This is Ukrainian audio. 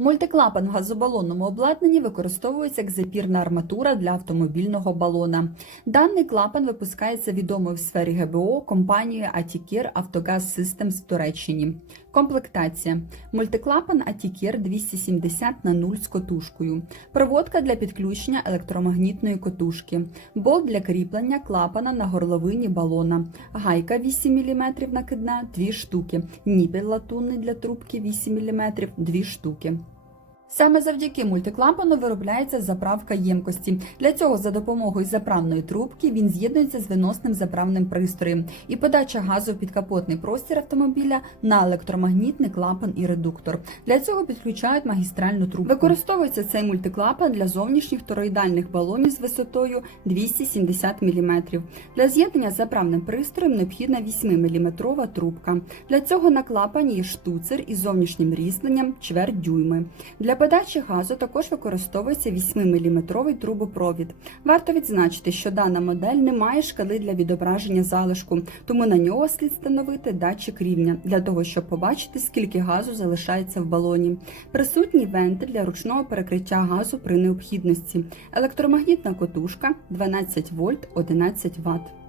Мультиклапан в газобалонному обладнанні використовується як запірна арматура для автомобільного балона. Даний клапан випускається відомою в сфері ГБО компанією Атікер Автогаз Systems в Туреччині. Комплектація: мультиклапан Атікер 270 на 0 з котушкою, проводка для підключення електромагнітної котушки, болт для кріплення клапана на горловині балона, гайка 8 мм накидна 2 штуки, ніпель латунний для трубки 8 мм 2 штуки. Саме завдяки мультиклапану виробляється заправка ємкості. Для цього за допомогою заправної трубки він з'єднується з виносним заправним пристроєм і подача газу в підкапотний простір автомобіля на електромагнітний клапан і редуктор. Для цього підключають магістральну трубку. Використовується цей мультиклапан для зовнішніх тороїдальних балонів з висотою 270 мм. Для з'єднання з заправним пристроєм необхідна 8-мм трубка. Для цього на клапані є штуцер із зовнішнім різьбленням чверть дюйми. Для подачі газу також використовується 8-мм трубопровід. Варто відзначити, що дана модель не має шкали для відображення залишку, тому на нього слід встановити датчик рівня для того, щоб побачити, скільки газу залишається в балоні. Присутній вентиль для ручного перекриття газу при необхідності. Електромагнітна котушка 12 вольт 11 Вт.